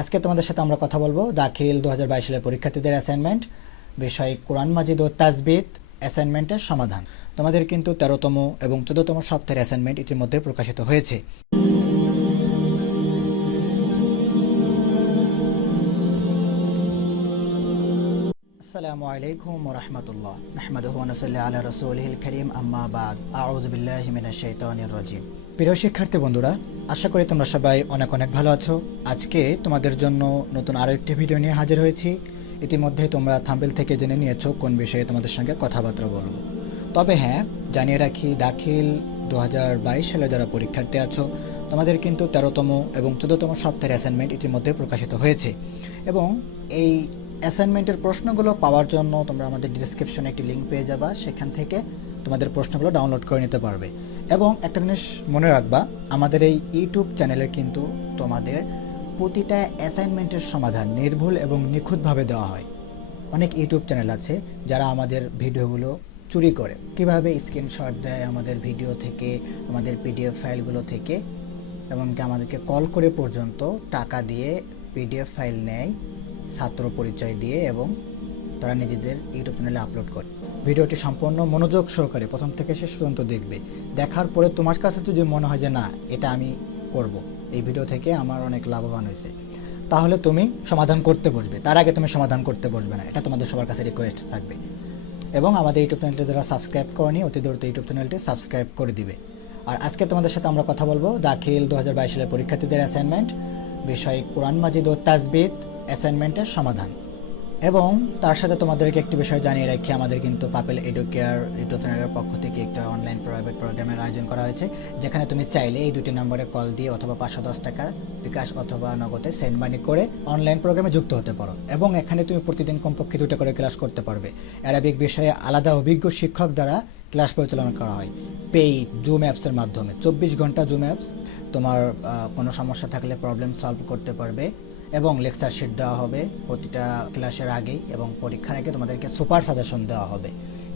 আজকে তোমাদের সাথে আমরা কথা বলব দাখিল দু সালের পরীক্ষার্থীদের অ্যাসাইনমেন্ট বিষয় কোরআন মাজিদ ও তাজবিদ অ্যাসাইনমেন্টের সমাধান। তোমাদের কিন্তু তেরোতম এবং চোদ্দতম সপ্তাহের অ্যাসাইনমেন্ট ইতিমধ্যে প্রকাশিত হয়েছে। আসসালামু আলাইকুম রহমতুল্লাহ। নুসাল্লি আলা রাসূলিহিল কারীম, আম্মা বাদ। আউযু বিল্লাহি মিনাশ শাইতানির রাজিম। প্রিয় শিক্ষার্থী বন্ধুরা আশা করি তোমরা সবাই অনেক অনেক ভালো আছো। আজকে তোমাদের জন্য নতুন আরও একটি ভিডিও নিয়ে হাজির হয়েছি। ইতিমধ্যে তোমরা থাম্বেল থেকে জেনে নিয়েছো কোন বিষয়ে তোমাদের সঙ্গে কথাবার্তা বলব। তবে হ্যাঁ জানিয়ে রাখি, দাখিল দু হাজার বাইশ সালে যারা পরীক্ষার্থী আছো, তোমাদের কিন্তু তেরোতম এবং চোদ্দতম সপ্তাহের অ্যাসাইনমেন্ট ইতিমধ্যে প্রকাশিত হয়েছে। এবং এই অ্যাসাইনমেন্টের প্রশ্নগুলো পাওয়ার জন্য তোমরা আমাদের ডিসক্রিপশনে একটি লিঙ্ক পেয়ে যাবা। সেখান থেকে তোমাদের প্রশ্নগুলো ডাউনলোড করে নিতে পারবে। এবং একটা জিনিস মনে রাখবা, আমাদের এই ইউটিউব চ্যানেলে কিন্তু তোমাদের প্রতিটা অ্যাসাইনমেন্টের সমাধান নির্ভুল এবং নিখুঁতভাবে দেওয়া হয়। অনেক ইউটিউব চ্যানেল আছে যারা আমাদের ভিডিওগুলো চুরি করে। কীভাবে স্ক্রিনশট দেয় আমাদের ভিডিও থেকে, আমাদের পিডিএফ ফাইলগুলো থেকে, এমনকি আমাদেরকে কল করে পর্যন্ত টাকা দিয়ে পিডিএফ ফাইল নেয়, ছাত্র পরিচয় দিয়ে এবং তারা নিজেদের ইউটিউব চ্যানেলে আপলোড করে। ভিডিওটি সম্পূর্ণ মনোযোগ সহকারে প্রথম থেকে শেষ পর্যন্ত দেখবে। দেখার পরে তোমার কাছে যদি মনে হয় যে, না, এটা আমি করব। এই ভিডিও থেকে আমার অনেক লাভবান হয়েছে। তাহলে তুমি সমাধান করতে বসবে। তার আগে তুমি সমাধান করতে বসবে না। এটা তোমাদের সবার কাছে রিকোয়েস্ট থাকবে। এবং আমাদের ইউটিউব চ্যানেলটি যারা সাবস্ক্রাইব করেনি, অতি দ্রুত ইউটিউব চ্যানেলটি সাবস্ক্রাইব করে দিবে। আর আজকে তোমাদের সাথে আমরা কথা বলব দাখিল দু সালের পরীক্ষার্থীদের অ্যাসাইনমেন্ট বিষয় কোরআন মাজিদ ও তাজবিদ অ্যাসাইনমেন্টের সমাধান। এবং তার সাথে তোমাদেরকে একটি বিষয় জানিয়ে রাখি, আমাদের কিন্তু পাপেল এডুকেয়ার ইউটিউব চ্যানেলের পক্ষ থেকে একটা অনলাইন প্রাইভেট প্রোগ্রামের আয়োজন করা হয়েছে, যেখানে তুমি চাইলে এই দুটি নম্বরে কল দিয়ে অথবা পাঁচশো দশ টাকা বিকাশ অথবা নগদে সেন্ড মানি করে অনলাইন প্রোগ্রামে যুক্ত হতে পারো। এবং এখানে তুমি প্রতিদিন কমপক্ষে দুটো করে ক্লাস করতে পারবে। অ্যারাবিক বিষয়ে আলাদা অভিজ্ঞ শিক্ষক দ্বারা ক্লাস পরিচালনা করা হয় পেইড জুম অ্যাপসের মাধ্যমে। চব্বিশ ঘণ্টা জুম অ্যাপস, তোমার কোনো সমস্যা থাকলে প্রবলেম সলভ করতে পারবে। এবং লেকচার শিট দেওয়া হবে প্রতিটা ক্লাসের আগেই এবং পরীক্ষার আগে তোমাদেরকে সুপার সাজেশন দেওয়া হবে।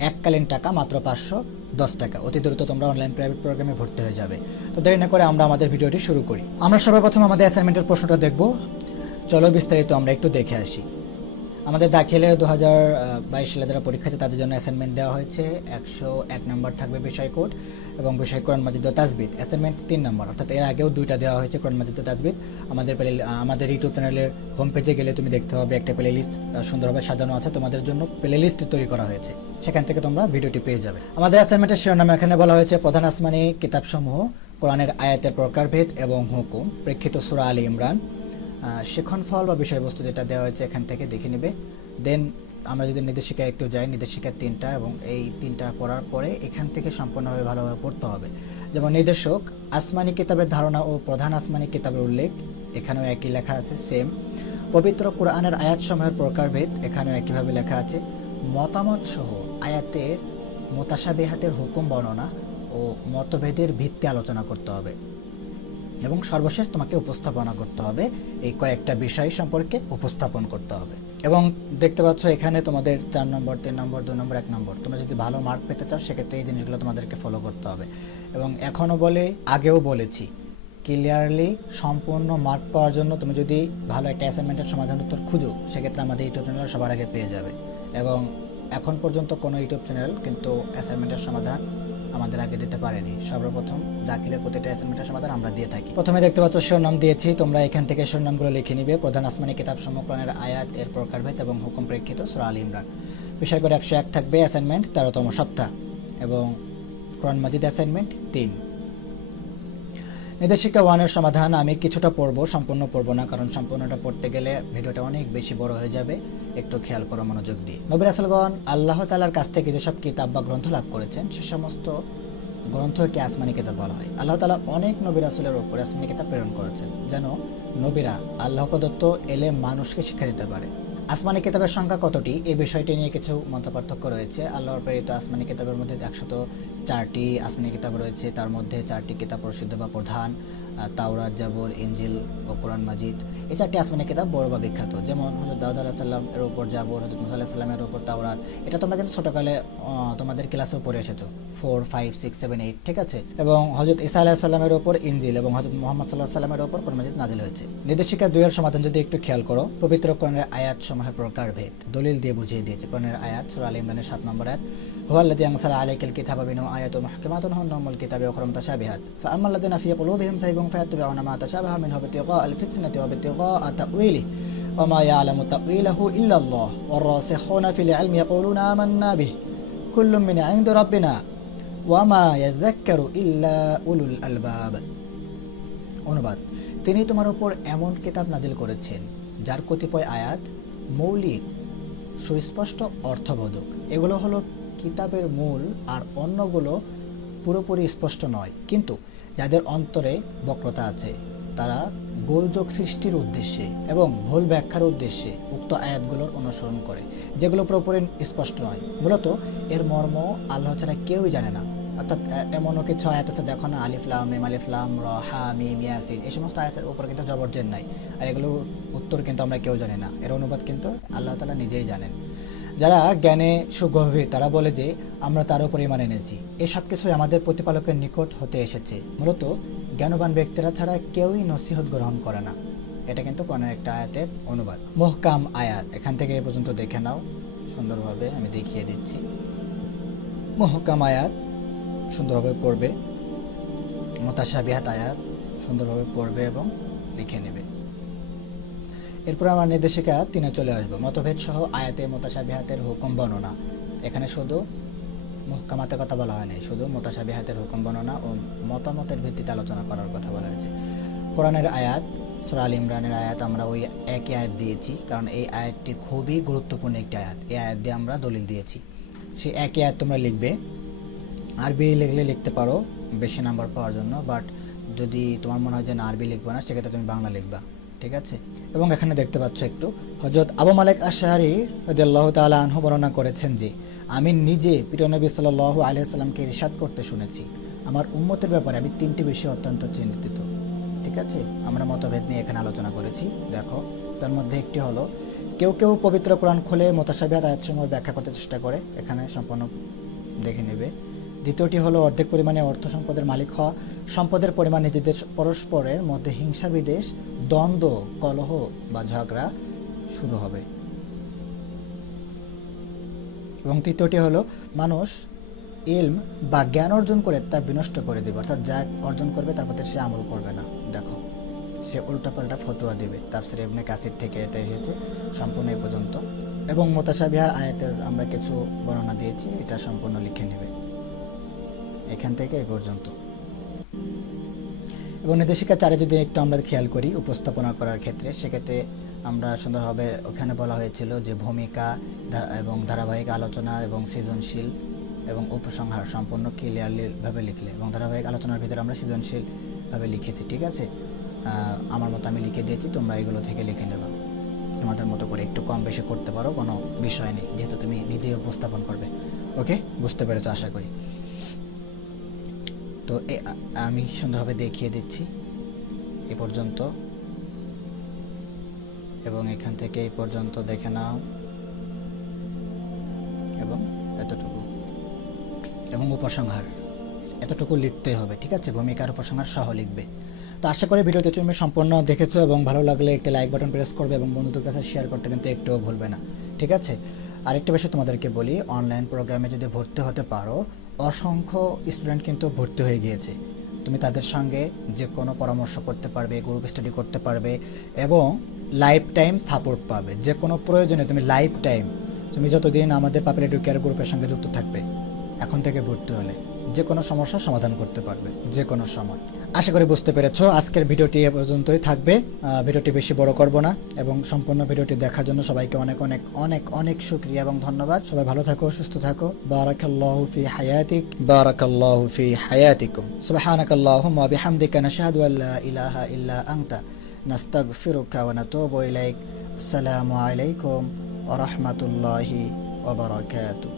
এককালীন টাকা মাত্র পাঁচশো দশ টাকা। অতি দ্রুত তোমরা অনলাইন প্রাইভেট প্রোগ্রামে ভর্তি হয়ে যাবে। তো দেরি না করে আমরা আমাদের ভিডিওটি শুরু করি। আমরা সর্বপ্রথম আমাদের অ্যাসাইনমেন্টের প্রশ্নটা দেখব। চলো বিস্তারিত আমরা একটু দেখে আসি। আমাদের দাখিলের দু হাজার বাইশ সালে যারা পরীক্ষার্থী তাদের জন্য অ্যাসাইনমেন্ট দেওয়া হয়েছে, একশো এক নম্বর থাকবে বিষয় কোড। এবং বিষয় কোরআন মাজিদ তাজবিদ অ্যাসাইনমেন্ট তিন নম্বর, অর্থাৎ এর আগেও দুইটা দেওয়া হয়েছে কোরআন মাজিদ তাজবিদ আমাদের প্লে আমাদের ইউটিউব চ্যানেলের হোম পেজে গেলে তুমি দেখতে পাবে একটা প্লে লিস্ট সুন্দরভাবে সাজানো আছে। তোমাদের জন্য প্লে লিস্ট তৈরি করা হয়েছে। সেখান থেকে তোমরা ভিডিওটি পেয়ে যাবে। আমাদের অ্যাসাইনমেন্টের শিরোনামে এখানে বলা হয়েছে, প্রধান আসমানি কিতাবসমূহ, কোরআনের আয়াতের প্রকারভেদ এবং হুকুম, প্রেক্ষিত সুরা আলী ইমরান। শিক্ষণফল বা বিষয়বস্তু যেটা দেওয়া হয়েছে এখান থেকে দেখে নেবে। দেন আমরা যদি নির্দেশিকায় একটু যাই, নির্দেশিকা তিনটা এবং এই তিনটা পড়ার পরে এখান থেকে সম্পূর্ণভাবে ভালোভাবে পড়তে হবে। যেমন নির্দেশক, আসমানি কিতাবের ধারণা ও প্রধান আসমানি কিতাবের উল্লেখ, এখানেও একই লেখা আছে সেম পবিত্র কোরআনের আয়াত সময়ের প্রকারভেদ, এখানেও একইভাবে লেখা আছে। মতামত সহ আয়াতের মোতাসাবিহাতের হুকুম বর্ণনা ও মতভেদের ভিত্তি আলোচনা করতে হবে। এবং সর্বশেষ তোমাকে উপস্থাপনা করতে হবে, এই কয়েকটা বিষয় সম্পর্কে উপস্থাপন করতে হবে। এবং দেখতে পাচ্ছ এখানে তোমাদের চার নম্বর, তিন নম্বর দু নম্বর, এক নম্বর। তোমরা যদি ভালো মার্ক পেতে চাও, সেক্ষেত্রে এই জিনিসগুলো তোমাদেরকে ফলো করতে হবে। এবং এখনও বলে, আগেও বলেছি ক্লিয়ারলি সম্পূর্ণ মার্ক পাওয়ার জন্য তুমি যদি ভালো একটা অ্যাসাইনমেন্টের সমাধান উত্তর খুঁজো, সেক্ষেত্রে আমাদের ইউটিউব চ্যানেল সবার আগে পেয়ে যাবে। এবং এখন পর্যন্ত কোনো ইউটিউব চ্যানেল কিন্তু অ্যাসাইনমেন্টের সমাধান আমাদের আগে দিতে পারেনি। সর্বপ্রথম দাখিলের প্রতিটা অ্যাসাইনমেন্টের সমাধান আমরা দিয়ে থাকি। প্রথমে দেখতে পাচ্ছ নাম দিয়েছি। তোমরা এখান থেকে শিরোনামগুলো লিখে নিবে। প্রধান আসমানি কিতাব সমকরণের আয়াত এর প্রকারভেদ এবং হুকুম প্রেক্ষিত সুরা আল ইমরান। বিষয় করে একশো এক থাকবে অ্যাসাইনমেন্ট তেরোতম সপ্তাহ এবং কোরআন মাজিদ অ্যাসাইনমেন্ট তিন। নির্দেশিকা ওয়ানের সমাধান আমি কিছুটা পড়ব, সম্পূর্ণ পড়ব না, কারণ সম্পূর্ণটা পড়তে গেলে ভিডিওটা অনেক বেশি বড় হয়ে যাবে। একটু খেয়াল করো, মনোযোগ দিয়ে। নবির আসলগণ আল্লাহ তালার কাছ থেকে যেসব কিতাব বা গ্রন্থ লাভ করেছেন, সে সমস্ত গ্রন্থকে আসমানি কিতাব বলা হয়। আল্লাহ তালা অনেক নবীর আসলের উপরে আসমানি কিতাব প্রেরণ করেছেন, যেন নবীরা আল্লাহ প্রদত্ত এলে মানুষকে শিক্ষা দিতে পারে। আসমানি কিতাবের সংখ্যা কতটি? এই বিষয়টি নিয়ে কিছু মতপার্থক্য রয়েছে। আল্লাহর প্রেরিত আসমানি কিতাবের মধ্যে একশত চারটি আসমানি কিতাব রয়েছে। তার মধ্যে চারটি কিতাব প্রসিদ্ধ বা প্রধান। তাওরাত, জাবর ইঞ্জিল ও কোরআন মাজিদ। এই চারটি আসমানি কিতাব বড় বা বিখ্যাত। যেমন হজরত দাউদ আলাহ সাল্লাম এর উপর জাবর হজরত মুসা আল্লাহ সাল্লামের উপর তাওরাত। এটা তোমরা কিন্তু ছোটকালে তোমাদের ক্লাসেও পড়ে এসেছ। Four five six seven eight ঠিক আছে? এবং হজরত ইসা আলাহ সাল্লামের উপর ইঞ্জিল এবং হজরত মোহাম্মদ সাল্লাহ সাল্লামের উপর কোরআন মাজিদ নাজিল হয়েছে। নির্দেশিকা দুইয়ের সমাধান যদি একটু খেয়াল করো, পবিত্র কোরআনের আয়াত সমূহের প্রকারভেদ। দলিল দিয়ে বুঝিয়ে দিয়েছে কোরআনের আয়াত, সুরা আলী ইমরানের সাত নম্বর আয়াত। هو الذي أنزل عليك الكتاب منه آيات محكمات هن أم الكتاب وأخرى متشابهات فأما الذين في قلوبهم زيغ فيتبعون ما تشابه منه ابتغاء الفتنة وابتغاء تأويله وما يعلم تأويله إلا الله والراسخون في العلم يقولون آمنا به كل من عند ربنا وما يذكر إلا أولو الألباب অনুবাদ তিনি তোমার উপর এমন কিতাব নাজিল করেছেন যার কতিপয় আয়াত মৌলিক সুস্পষ্ট অর্থবোধক এগুলো হলো কিতাবের মূল আর অন্যগুলো পুরোপুরি স্পষ্ট নয়। কিন্তু যাদের অন্তরে বক্রতা আছে, তারা গোলযোগ সৃষ্টির উদ্দেশ্যে এবং ভুল ব্যাখ্যার উদ্দেশ্যে উক্ত আয়াতগুলোর অনুসরণ করে, যেগুলো পুরোপুরি স্পষ্ট নয়। মূলত এর মর্ম আল্লাহ ছাড়া কেউই জানে না। অর্থাৎ এমনও কিছু আয়াত আছে, দেখো না আলিফলাম মিম আলিফলাম র, হা, মিম, ইয়াসিন, এই সমস্ত আয়াতের উপর কিন্তু জবরজের নাই। আর এগুলোর উত্তর কিন্তু আমরা কেউ জানি না। এর অনুবাদ কিন্তু আল্লাহ তালা নিজেই জানেন। যারা জ্ঞানে সুগভীর, তারা বলে যে আমরা তার উপরই মানে এনেছি। এসব কিছুই আমাদের প্রতিপালকের নিকট হতে এসেছে। মূলত জ্ঞানবান ব্যক্তিরা ছাড়া কেউই নসিহত গ্রহণ করে না। এটা কিন্তু কোরআনের একটা আয়াতের অনুবাদ। মোহকাম আয়াত। এখান থেকে এ পর্যন্ত দেখে নাও। সুন্দরভাবে আমি দেখিয়ে দিচ্ছি। মোহকাম আয়াত সুন্দরভাবে পড়বে। মোতাসাবিহাত আয়াত সুন্দরভাবে পড়বে এবং লিখে নেবে। এরপর আমার নির্দেশিকা তিনে চলে আসব। মতভেদ সহ আয়াতে মোতাসাবিহাতের হুকুম বর্ণনা। এখানে শুধু মুহকামাতে কথা বলা হয়নি শুধু মোতাসাবিহাতের হুকুম বর্ণনা ও মতামতের ভিত্তিতে আলোচনা করার কথা বলা হয়েছে। কোরআনের আয়াত, সুরা আল ইমরানের আয়াত আমরা ওই একই আয়াত দিয়েছি, কারণ এই আয়াতটি খুবই গুরুত্বপূর্ণ একটি আয়াত। এই আয়াত দিয়ে আমরা দলিল দিয়েছি। সেই একই আয়াত তোমরা লিখবে। আরবি লিখলে লিখতে পারো, বেশি নাম্বার পাওয়ার জন্য, বাট যদি তোমার মনে হয় যে না, আরবি লিখবে না, সেক্ষেত্রে তুমি বাংলা লিখবা। ঠিক আছে? এবং এখানে দেখতে পাচ্ছ একটু। হজরত আবু মালিক আশাহারি রদিয়াল্লাহ তাআলা আনহু বর্ণনা করেছেন যে, আমি নিজে প্রিয়নবী সাল্লাহ আলিয়াল্লামকে ইরশাদ করতে শুনেছি। আমার উম্মতের ব্যাপারে আমি তিনটি বিষয়ে অত্যন্ত চিন্তিত। ঠিক আছে? আমরা মতভেদ নিয়ে এখানে আলোচনা করেছি। দেখো, তার মধ্যে একটি হলো, কেউ কেউ পবিত্র কোরআন খুলে মোতাসাবিহাত আয়াতসমূহ ব্যাখ্যা করতে চেষ্টা করে। এখানে সম্পূর্ণ দেখে নেবে। দ্বিতীয়টি হলো অর্ধেক পরিমাণে অর্থ সম্পদের মালিক হওয়া, সম্পদের পরিমাণ নিজেদের পরস্পরের মধ্যে হিংসা বিদেশ দ্বন্দ্ব, কলহ বা ঝগড়া শুরু হবে। এবং তৃতীয়টি হলো মানুষ ইলম বা জ্ঞান অর্জন করে তা বিনষ্ট করে দেবে, অর্থাৎ যা অর্জন করবে তার সে আমল করবে না। দেখো, সে উল্টাপাল্টা ফতোয়া দেবে। তাফসির ইবনে কাসির থেকে এটা এসেছে সম্পূর্ণ এ পর্যন্ত। এবং মোতাসাবিহার আয়াতের আমরা কিছু বর্ণনা দিয়েছি, এটা সম্পূর্ণ লিখে নেবে। এখান থেকে এই পর্যন্ত। এবং নির্দেশিকা চারে যদি একটু আমরা খেয়াল করি উপস্থাপনা করার ক্ষেত্রে, সেক্ষেত্রে আমরা সুন্দরভাবে ওখানে বলা হয়েছিল যে ভূমিকা এবং ধারাবাহিক আলোচনা এবং সৃজনশীল এবং উপসংহার সম্পূর্ণ ক্লিয়ারলি ভাবে লিখলে এবং ধারাবাহিক আলোচনার ভিতরে আমরা সৃজনশীলভাবে লিখেছি, ঠিক আছে? আমার মতো আমি লিখে দিয়েছি, তোমরা এগুলো থেকে লিখে নেবা। তোমাদের মতো করে একটু কম বেশি করতে পারো, কোনো বিষয় নেই, যেহেতু তুমি নিজেই উপস্থাপন করবে। ওকে? বুঝতে পেরেছ, আশা করি। তো আমি সুন্দরভাবে দেখিয়ে দিচ্ছি। এ পর্যন্ত। এবং এখান থেকে এই পর্যন্ত দেখে নাও। এবং এতটুকু। এবং উপসংহার। এতটুকু লিখতে হবে, ঠিক আছে? ভূমিকার উপসংহার সহ লিখবে। তো আশা করি ভিডিওতে তুমি সম্পূর্ণ দেখেছ এবং ভালো লাগলে একটি লাইক বাটন প্রেস করবে এবং বন্ধুদের কাছে শেয়ার করতে কিন্তু একটুও ভুলবে না, ঠিক আছে? আরেকটা বিষয় তোমাদেরকে বলি অনলাইন প্রোগ্রামে যদি ভর্তি হতে পারো অসংখ্য স্টুডেন্ট কিন্তু ভর্তি হয়ে গিয়েছে। তুমি তাদের সঙ্গে যে কোনো পরামর্শ করতে পারবে গ্রুপ স্টাডি করতে পারবে এবং লাইফ টাইম সাপোর্ট পাবে। যে কোনো প্রয়োজনে তুমি লাইফ টাইম তুমি যতদিন আমাদের পাপুলেটিভ কেয়ার গ্রুপের সঙ্গে যুক্ত থাকবে, এখন থেকে ভর্তি হলে যে কোনো সমস্যার সমাধান করতে পারবে যে কোনো সময়। আশা করি বুঝতে পেরেছ। আজকের ভিডিওটি এ পর্যন্তই থাকবে। ভিডিওটি বেশি বড় করব না এবং সম্পূর্ণ ভিডিওটি দেখার জন্য সবাইকে অনেক অনেক অনেক অনেক শুক্রিয়া এবং ধন্যবাদ। সবাই ভালো থাকো সুস্থ থাকো। বারাকাল্লাহু ফি হায়াতিক। বারাকাল্লাহু ফি হায়াতিকুম। সুবহানাকাল্লাহুম্মা ওয়া বিহামদিকা নাশহাদু আল ইলাহা ইল্লা আনতা। নাস্তাগফিরুকা ওয়া নাতুবু ইলাইক। আসসালামু আলাইকুম ওয়া রাহমাতুল্লাহি ওয়া বারাকাতুহু।